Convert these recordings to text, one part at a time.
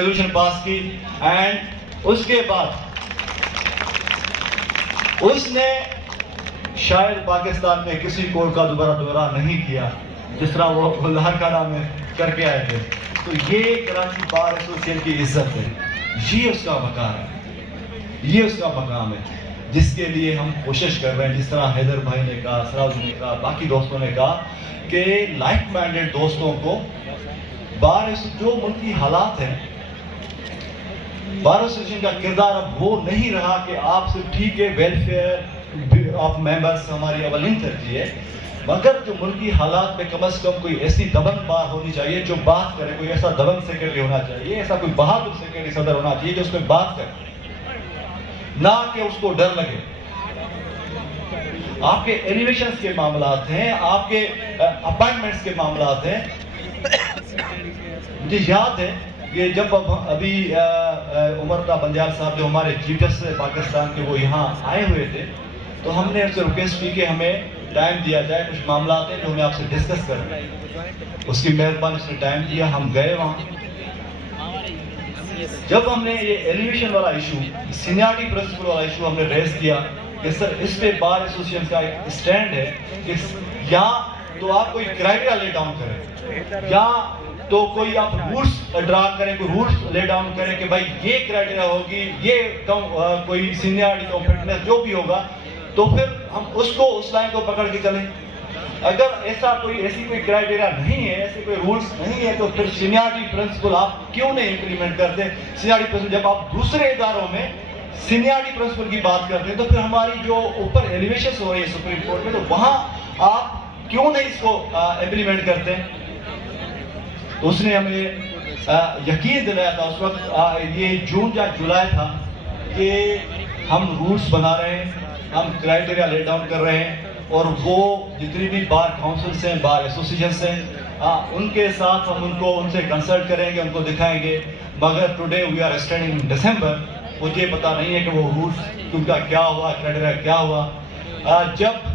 Resolution pass کی and اس کے بعد اس نے شاید پاکستان میں کسی کورٹ کا دوبارہ دورہ نہیں کیا جس طرح وہ گلہر کا نام کر کے آئے تھے. تو یہ کراچی بار ایسوسیشن کی عزت ہے, یہ اس کا مقام ہے, یہ اس کا مقام ہے جس کے لیے ہم کوشش کر رہے ہیں. جس طرح حیدر بھائی نے کہا, سراج نے کہا, باقی دوستوں نے کہا کہ لائک مائنڈڈ دوستوں کو بار جو ملکی حالات ہیں, بار ایسوسیشن کا کردار اب وہ نہیں رہا کہ آپ صرف ٹھیک ہے ویلفیئر آف ممبرس ہماری اولین ترجیح ہے, مگر جو ملکی حالات میں کم از کم کوئی ایسی دبنگ بار ہونی چاہیے جو بات کرے, کوئی ایسا دبنگ سیکرٹری ہونا چاہیے, ایسا کوئی بہادر سیکرٹری صدر ہونا چاہیے جو اس میں بات کرے, نہ کہ اس کو ڈر لگے. آپ کے ایلیویشنز کے معاملات ہیں, آپ کے اپائنٹمنٹس کے معاملات ہیں. مجھے یاد ہے کہ جب ابھی عمر تا بندیال صاحب جو ہمارے چیف جسٹس پاکستان کے وہ یہاں آئے ہوئے تھے, تو ہم نے ان سے ریکویسٹ کی کہ ہمیں ٹائم دیا جائے, کچھ معاملات ہیں جو ہمیں آپ سے ڈسکس کرنا ہے. اس کی مہربانی اس نے ٹائم دیا, ہم گئے وہاں. جب ہم نے یہ ایلیویشن والا ایشو, سینیارٹی پرنسپل والا ایشو ہم نے ریز کیا کہ سر اس پہ بار ایسوسیشن کا ایک اسٹینڈ ہے کہ یا تو آپ کوئی کرائٹیریا لے ڈاؤن کریں, یا تو کوئی آپ رولس ڈرا کریں, کوئی رولس لے ڈاؤن کریں کہ بھائی یہ کرائٹیریا ہوگی, یہ کوئی سینیارٹی کا فٹنس جو بھی ہوگا, تو پھر ہم اس لائن کو پکڑ کے چلیں. اگر ایسی کوئی کرائٹیریا نہیں ہے, ایسے کوئی رولس نہیں ہے, تو پھر سینیارٹی پرنسپل آپ کیوں نہیں امپلیمنٹ کرتے؟ سینیارٹی پرنسپل جب آپ دوسرے اداروں میں سینیارٹی پرنسپل کی بات کرتے ہیں تو پھر ہماری جو اوپر ایلیویشنز ہو رہی ہے سپریم کورٹ میں, تو وہاں آپ کیوں نہیں اس کو امپلیمنٹ کرتے؟ اس نے ہمیں یقین دلایا تھا اس وقت, یہ جون یا جولائی تھا, کہ ہم رولس بنا رہے ہیں, ہم کرائٹیریا لے ڈاؤن کر رہے ہیں, اور وہ جتنی بھی بار کاؤنسلس ہیں, بار ایسوسیشنس ہیں, ان کے ساتھ ہم ان سے کنسلٹ کریں گے, ان کو دکھائیں گے. مگر today we are standing in December, مجھے پتا نہیں ہے کہ وہ رولس کا کیا ہوا, کرائٹیریا کیا ہوا. جب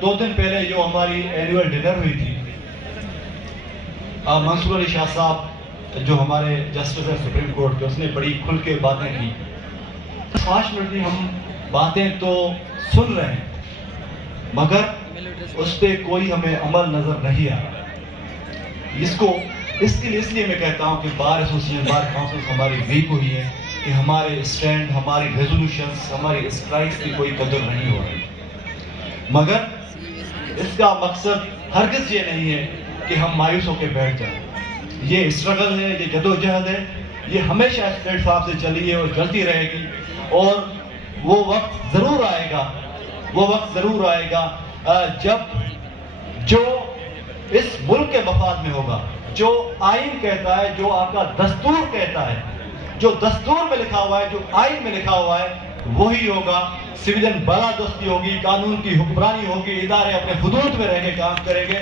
2 دن پہلے جو ہماری اینیول ڈنر ہوئی تھی, منصور علی شاہ صاحب جو ہمارے جسٹس ہیں سپریم کورٹ کے, اس نے بڑی کھل کے باتیں کی. 5 منٹ کی ہم باتیں تو سن رہے ہیں, مگر اس پہ کوئی ہمیں عمل نظر نہیں آ رہا. اس لیے میں کہتا ہوں کہ بار ایسوسیشن, بار کاؤنسل ہماری ویک ہوئی ہے کہ ہمارے اسٹینڈ, ہماری ریزولوشنز, ہماری اسٹرائکس کی کوئی قدر نہیں ہو رہی. مگر اس کا مقصد ہرگز یہ نہیں ہے کہ ہم مایوس ہو کے بیٹھ جائیں. یہ اسٹرگل ہے, یہ جدوجہد ہے, یہ ہمیشہ اس پلیٹ فارم سے چلی ہے اور چلتی رہے گی. اور وہ وقت ضرور آئے گا, جب جو اس ملک کے مفاد میں ہوگا, جو آئین کہتا ہے, جو آپ کا دستور کہتا ہے, جو دستور میں لکھا ہوا ہے, جو آئین میں لکھا ہوا ہے, وہی ہوگا. سویڈن بالادستی ہوگی, قانون کی حکمرانی ہوگی, ادارے اپنے حدود میں رہ کے کام کریں گے.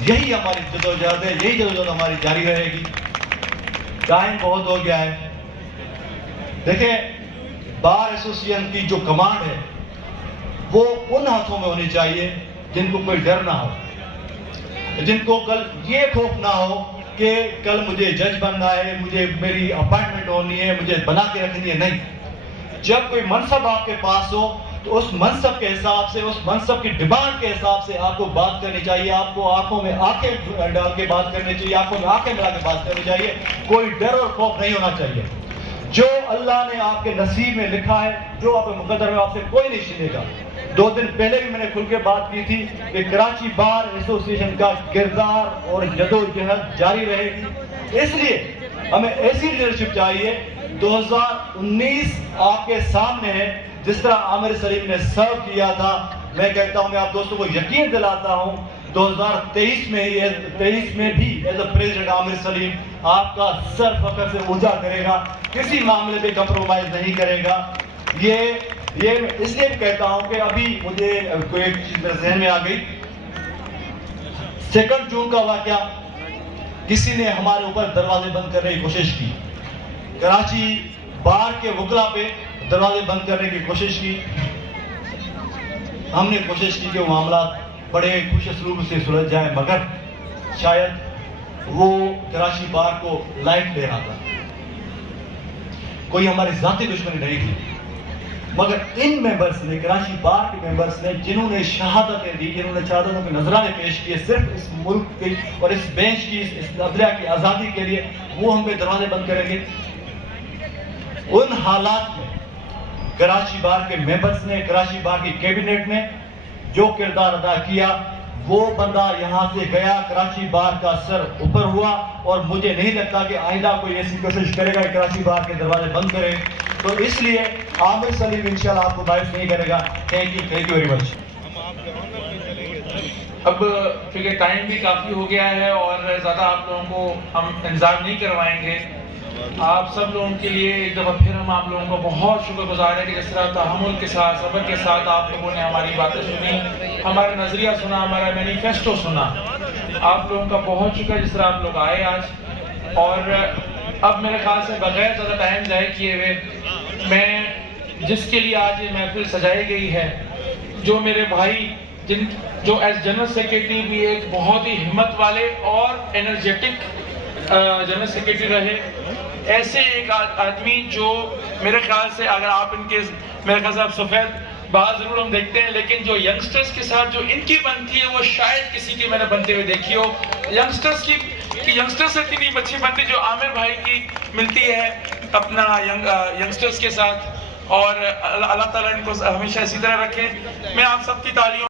یہی ہماری جدوجہد ہے, یہی جدوجہد ہماری جاری رہے گی. ٹائم بہت ہو گیا ہے. دیکھیں, بار ایسوسیشن کی جو کمانڈ ہے وہ ان ہاتھوں میں ہونی چاہیے جن کو کوئی ڈر نہ ہو, جن کو کل یہ خوف نہ ہو کہ کل مجھے جج بننا ہے, مجھے میری اپائنٹمنٹ ہونی ہے, مجھے بنا کے رکھنی ہے. نہیں, جب کوئی منصب آپ کے پاس ہو تو اس منصب کے حساب سے, اس منصب کی ڈیمانڈ کے حساب سے آپ کو بات کرنی چاہیے. آپ کو آنکھوں میں آنکھیں ڈال کے بات کرنی چاہیے, آنکھوں میں آنکھیں ملا کے بات کرنی چاہیے. کوئی ڈر اور خوف نہیں ہونا چاہیے. جو اللہ نے آپ کے نصیب میں لکھا ہے, جو آپ کے مقدر میں, آپ سے کوئی نہیں چھینے گا. 2 دن پہلے بھی میں نے کھل کے بات کی تھی کہ کراچی بار ایسوسیشن کا کردار اور جدوجہد جاری رہے گی. اس لیے ہمیں ایسی لیڈرشپ چاہیے. 2019 آپ کے سامنے ہے, جس طرح عامر سلیم نے سرو کیا تھا. میں کہتا ہوں, میں آپ دوستوں کو یقین دلاتا ہوں, 2023 میں بھی ایز اے پریزیڈنٹ عامر سلیم آپ کا سر فخر سے اونچا کرے گا, کسی معاملے پہ کمپرومائز نہیں کرے گا. یہ اس لیے بھی کہتا ہوں کہ ابھی مجھے کوئی ایک چیز میرے ذہن میں آ گئی. 2 جون کا واقعہ, کسی نے ہمارے اوپر دروازے بند کرنے کی کوشش کی. کراچی بار کے وکلا پہ دروازے بند کرنے کی کوشش کی. ہم نے کوشش کی کہ وہ معاملات بڑے خوش اسلوب سے سلجھ جائیں, مگر شاید وہ کراچی بار کو لائٹ لے رہا تھا. کوئی ہماری ذاتی دشمنی نہیں تھی، مگر ان ممبرز نے، کراچی بار کے ممبرز نے، جنہوں نے شہادتیں دی، جنہوں نے شہادتوں کے نذرانے پیش کیے صرف اس ملک کی اور اس بینچ کی، اس عدلیہ کی آزادی کے لیے، وہ ہم پہ دروازے بند کریں گے. ان حالات میں کراچی بار کے ممبرز نے، کراچی بار کی کیبنٹ نے جو کردار ادا کیا، وہ بندہ یہاں سے گیا، کراچی بار کا سر اوپر ہوا، اور مجھے نہیں لگتا کہ آئندہ کوئی ایسی کوشش کرے گا کہ کراچی بار کے دروازے بند کرے. تو اس لیے عامر سلیم انشاءاللہ آپ کو باعث نہیں کرے گا. Thank you very much. اب کیونکہ ٹائم بھی کافی ہو گیا ہے اور زیادہ آپ لوگوں کو ہم انتظار نہیں کروائیں گے. آپ سب لوگوں کے لیے ایک دفعہ پھر ہم آپ لوگوں کو بہت شکر گزار ہیں کہ جس طرح تحمل کے ساتھ، صبر کے ساتھ آپ لوگوں نے ہماری باتیں سنی، ہمارا نظریہ سنا، ہمارا مینیفیسٹو سنا. آپ لوگوں کا بہت شکر جس طرح آپ لوگ آئے آج. اور اب میرے خیال سے بغیر زیادہ ٹائم ضائع کیے ہوئے، میں جس کے لیے آج یہ محفل سجائی گئی ہے، جو میرے بھائی جو ایز جنرل سیکریٹری بھی ایک بہت ہی ہمت والے اور انرجیٹک جنرل سیکریٹری رہے، ایسے ایک آدمی جو میرے خیال سے اگر آپ ان کے، میرے خیال سے آپ سفید بات ضرور ہم دیکھتے ہیں، لیکن جو ینگسٹرز کے ساتھ جو ان کی بنتی ہے وہ شاید کسی کی میں نے بنتے ہوئے دیکھی ہو. ینگسٹرز کی ینگسٹرز سے اتنی اچھی بنتی جو عامر بھائی کی ملتی ہے اپنا ینگسٹرز کے ساتھ. اور اللہ تعالیٰ ان کو ہمیشہ اسی طرح رکھے. میں آپ سب کی تعلیموں